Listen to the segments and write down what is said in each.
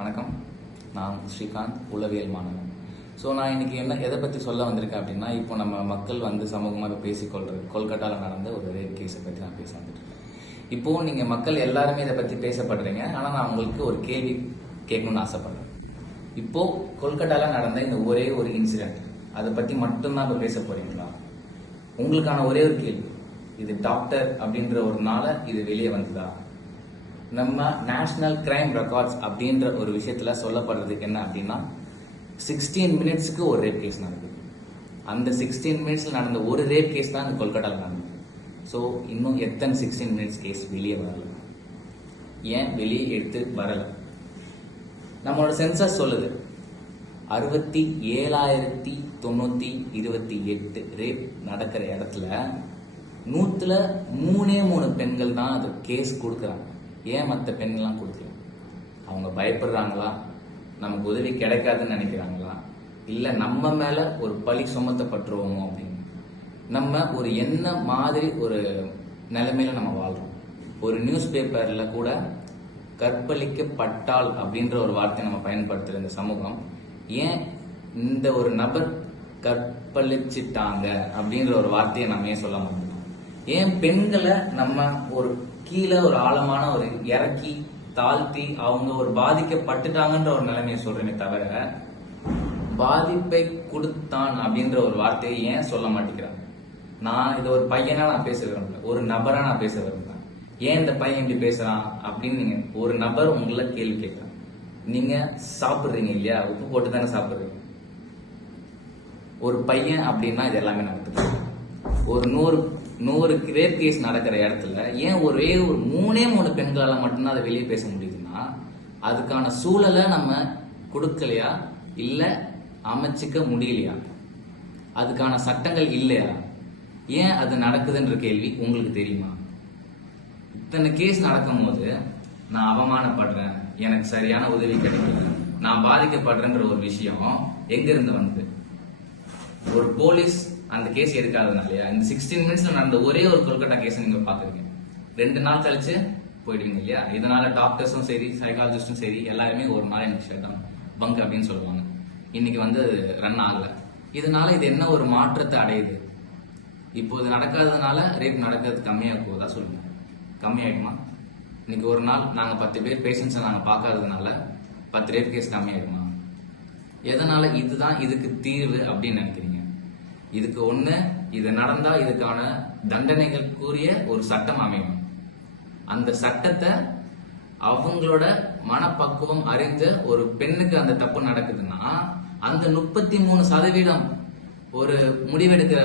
வணக்கம். நான் ஸ்ரீகாந்த் உளவியல் மாணவன். ஸோ நான் இன்னைக்கு என்ன எதை பற்றி சொல்ல வந்திருக்கேன் அப்படின்னா இப்போ நம்ம மக்கள் வந்து சமூகமாக பேசிக்கொள்றது கொல்கட்டாவில் நடந்த ஒரு ரேப் கேஸை பற்றி நான் பேச வந்துட்டுருக்கேன் இப்போது நீங்கள் மக்கள் எல்லாருமே இதை பற்றி பேசப்படுறீங்க. ஆனால் நான் உங்களுக்கு ஒரு கேள்வி கேட்கணும்னு ஆசைப்பட்றேன். இப்போது கொல்கட்டாவில் நடந்த இந்த ஒரே ஒரு இன்சிடெண்ட் அதை பற்றி மட்டும்தான் இப்போ பேச போகிறீங்களா உங்களுக்கான ஒரே ஒரு கேள்வி இது டாக்டர் அப்படின்ற ஒரு நாளை இது வெளியே வந்ததா? நம்ம நேஷ்னல் கிரைம் ரெக்கார்ட்ஸ் அப்படின்ற ஒரு விஷயத்துல சொல்லப்படுறதுக்கு என்ன அப்படின்னா சிக்ஸ்டீன் மினிட்ஸுக்கு ஒரு ரேப் கேஸ் நடக்குது. அந்த சிக்ஸ்டீன் மினிட்ஸில் நடந்த ஒரு ரேப் கேஸ் தான் அந்த கொல்கட்டாவில் நடந்தது. ஸோ இன்னும் எத்தனை சிக்ஸ்டீன் மினிட்ஸ் கேஸ் வெளியே வரல? ஏன் வெளியே எடுத்து வரலை? நம்மளோட சென்சஸ் சொல்லுது. அறுபத்தி ஏழாயிரத்தி தொண்ணூற்றி இருபத்தி எட்டு ரேப் நடக்கிற இடத்துல நூற்றில் மூணே மூணு பெண்கள் தான் அது கேஸ் கொடுக்குறாங்க. ஏன் மற்ற பெண்கள்லாம் கொடுத்துருவோம் அவங்க பயப்படுறாங்களா? நமக்கு உதவி கிடைக்காதுன்னு நினைக்கிறாங்களா? இல்லை நம்ம மேலே ஒரு பழி சுமத்தப்பட்டுருவோமோ அப்படின்னு? நம்ம ஒரு என்ன மாதிரி ஒரு நிலைமையில நம்ம வாழ்கிறோம் ஒரு நியூஸ் பேப்பரில் கூட கற்பழிக்கப்பட்டால் அப்படின்ற ஒரு வார்த்தையை நம்ம பயன்படுத்துகிற இந்த சமூகம் ஏன் இந்த ஒரு நபர் கற்பழிச்சிட்டாங்க அப்படின்ற ஒரு வார்த்தையை நம்ம ஏன் சொல்ல மாட்டோம் ஏன் பெண்களை நம்ம ஒரு கீழே ஒரு ஆழமான ஒரு இறக்கி தாழ்த்தி அவங்க ஒரு பாதிக்கப்பட்டுட்டாங்கன்ற ஒரு நிலைமையை சொல்றேனே தவிர பாதிப்பை கொடுத்தான் அப்படின்ற ஒரு வார்த்தையை ஏன் சொல்ல மாட்டேங்கிறாங்க நான் இது ஒரு பையனா நான் பேச விரும்பல ஒரு நபரா நான் பேச விரும்புறேன் ஏன் இந்த பையன் இப்படி பேசுறான் அப்படின்னு நீங்க ஒரு நபர் உங்களை கேள்வி கேட்கலாம் நீங்க சாப்பிடுறீங்க இல்லையா? உப்பு போட்டு தானே சாப்பிடுறீங்க. ஒரு பையன் அப்படின்னா இது எல்லாமே நடக்குது ஒரு நூறு நூறு ரேப் கேஸ் நடக்கிற இடத்துல ஏன் ஒரே ஒரு மூணே மூணு பெண்களால் மட்டும்தான் அதை வெளியே பேச முடியுதுன்னா அதுக்கான சூழலை நம்ம கொடுக்கலையா? இல்லை அமைச்சிக்க முடியலையா? அதுக்கான சட்டங்கள் இல்லையா? ஏன் அது நடக்குதுன்ற கேள்வி உங்களுக்கு தெரியுமா? இத்தனை கேஸ் நடக்கும்போது நான் அவமானப்படுறேன் எனக்கு சரியான உதவி கிடைக்கல நான் பாதிக்கப்படுறேன்ற ஒரு விஷயம் எங்கிருந்து வந்தது? ஒரு போலீஸ் அந்த கேஸ் எடுக்காதனாலயா இந்த சிக்ஸ்டீன் மினிட்ஸ்ல நடந்த ஒரே ஒரு கொல்கட்டா கேஸ் நீங்க பாத்துருக்கீங்க ரெண்டு நாள் கழிச்சு போயிடுவீங்க இல்லையா? இதனால டாக்டர்ஸும் சரி சைக்காலஜிஸ்டும் சரி எல்லாருமே ஒரு நாள் எனக்கு ஷட்டம் பங்க் அப்படின்னு சொல்லுவாங்க. இன்னைக்கு வந்து ரன் ஆகல. இதனால இது என்ன ஒரு மாற்றத்தை அடையுது? இப்போ இது நடக்காததுனால ரேப் நடக்கிறது கம்மியாக போகுதா சொல்லுங்க. கம்மியாயிடுமா? இன்னைக்கு ஒரு நாள் நாங்கள் பத்து பேர் பேஷண்ட்ஸை நாங்கள் பார்க்காததுனால பத்து ரேப் கேஸ் கம்மியாயிடுமா? எதனால இதுதான் இதுக்கு தீர்வு அப்படின்னு நினைக்கிறீங்க? இதுக்கு ஒண்ணு இது நடந்தா இதுக்கான தண்டனைகளுக்குரிய ஒரு சட்டம் அமையும். அந்த சட்டத்தை அவங்களோட மனப்பக்குவம் அறிஞ்ச ஒரு பெண்ணுக்கு அந்த தப்பு நடக்குதுன்னா அந்த முப்பத்தி மூணு சதவீதம் ஒரு முடிவெடுக்கிற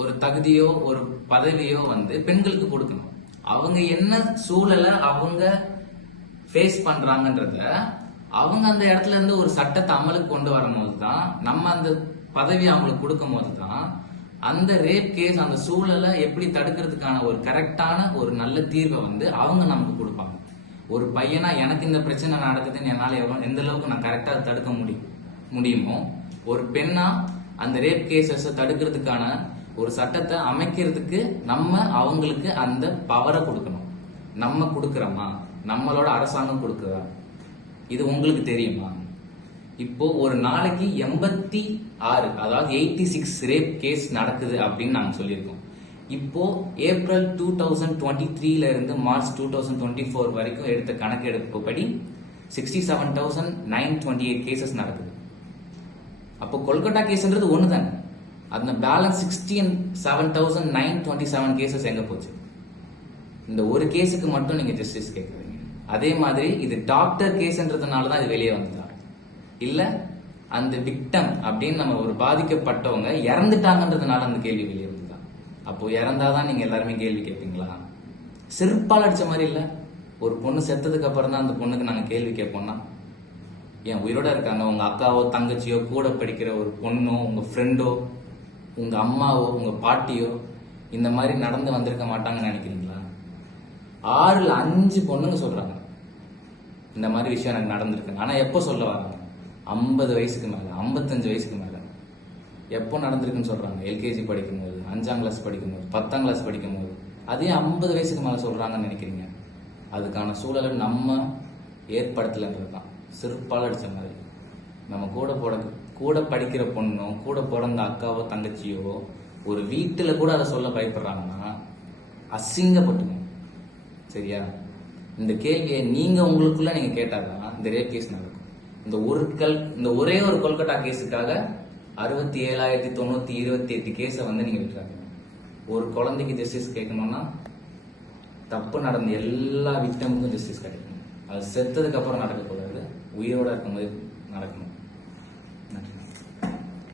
ஒரு தகுதியோ ஒரு பதவியோ வந்து பெண்களுக்கு கொடுக்கணும். அவங்க என்ன சூழலை அவங்க ஃபேஸ் பண்றாங்கன்றத அவங்க அந்த இடத்துல இருந்து ஒரு சட்டத்தை அமலுக்கு கொண்டு வரும்போது தான் நம்ம அந்த பதவி அவங்களுக்கு கொடுக்கும் போது தான் அந்த ரேப் கேஸ் அந்த சூழலை எப்படி தடுக்கிறதுக்கான ஒரு கரெக்டான ஒரு நல்ல தீர்வை வந்து அவங்க நமக்கு கொடுப்பாங்க. ஒரு பையனா எனக்கு இந்த பிரச்சனை நடக்குதுன்னு என்னால் எவ்வளவு எந்த அளவுக்கு நான் கரெக்டாக தடுக்க முடியும் முடியுமோ? ஒரு பெண்ணா அந்த ரேப் கேசஸை தடுக்கிறதுக்கான ஒரு சட்டத்தை அமைக்கிறதுக்கு நம்ம அவங்களுக்கு அந்த பவரை கொடுக்கணும். நம்ம கொடுக்குறோமா? நம்மளோட அரசாங்கம் கொடுக்குதா? இது உங்களுக்கு தெரியுமா? இப்போ ஒரு நாளைக்கு எண்பத்தி ஆறு அதாவது எயிட்டி சிக்ஸ் ரேப் கேஸ் நடக்குது அப்படின்னு நாங்கள் சொல்லியிருக்கோம். இப்போ ஏப்ரல் டூ தௌசண்ட் டுவெண்ட்டி த்ரீல இருந்து March two thousand twenty four வரைக்கும் எடுத்த கணக்கெடுப்புப்படி sixty seven thousand nine twenty eight cases நடக்குது. அப்போ கொல்கட்டா கேஸ்ன்றது ஒன்று தானே அந்த balance sixteen seven thousand nine twenty seven cases எங்கே போச்சு? இந்த ஒரு கேஸுக்கு மட்டும் நீங்கள் ஜஸ்டிஸ் கேட்குறீங்க அதே மாதிரி இது டாக்டர் கேஸ்ன்றதுனால தான் இது வெளியே வந்தது? இல்ல அந்த விக்டம் அப்படின்னு நம்ம ஒரு பாதிக்கப்பட்டவங்க இறந்துட்டாங்கன்றதுனால அந்த கேள்வி வெளியே வந்ததா அப்போ இறந்தாதான் நீங்க எல்லாருமே கேள்வி கேட்பீங்களா? செருப்பால் அடிச்ச மாதிரி இல்ல. ஒரு பொண்ணு செத்ததுக்கு அப்புறம் தான் அந்த பொண்ணுக்கு நாங்க கேள்வி கேட்போம்னா? என் உயிரோட இருக்காங்க? உங்க அக்காவோ தங்கச்சியோ கூட படிக்கிற ஒரு பொண்ணோ உங்க ஃப்ரெண்டோ உங்க அம்மாவோ உங்க பாட்டியோ இந்த மாதிரி நடந்து வந்திருக்க மாட்டாங்கன்னு நினைக்கிறீங்களா? ஆறுல அஞ்சு பொண்ணுங்க சொல்றாங்க. இந்த மாதிரி விஷயம் எனக்கு நடந்திருக்கு. ஆனா எப்போ சொல்ல வராங்க? ஐம்பது வயசுக்கு மேலே ஐம்பத்தஞ்சு வயசுக்கு மேலே. எப்போ நடந்திருக்குன்னு சொல்கிறாங்க எல்கேஜி படிக்கும்போது அஞ்சாம் கிளாஸ் படிக்கும்போது பத்தாம் கிளாஸ் படிக்கும்போது. அதே ஐம்பது வயசுக்கு மேலே சொல்கிறாங்கன்னு நினைக்கிறீங்க. அதுக்கான சூழலை நம்ம ஏற்படுத்தலைன்றது தான் சிறப்பால் அடித்த மாதிரி. நம்ம கூட போட கூட படிக்கிற பொண்ணோ கூட பிறந்த அக்காவோ தங்கச்சியோ ஒரு வீட்டில் கூட அதை சொல்ல பயப்படுறாங்கன்னா அசிங்கப்பட்டுங்க சரியா? இந்த கேள்வியை உங்களுக்குள்ளே நீங்கள் கேட்டார்கள் தான் இந்த ரேப் கேஸ் நடக்கும். இந்த ஒரு கல் இந்த ஒரே ஒரு கொல்கட்டா கேஸுக்காக அறுபத்தி ஏழாயிரத்தி தொண்ணூத்தி இருபத்தி எட்டு கேஸை வந்து நீங்க விட்டுறாங்க ஒரு குழந்தைக்கு ஜஸ்டிஸ் கேட்கணும்னா தப்பு நடந்த எல்லா விக்டமுக்கும் ஜஸ்டிஸ் கிடைக்கணும். அது செத்ததுக்கு அப்புறம் நடக்கக்கூடாது உயிரோட இருக்கும்போது நடக்கணும்.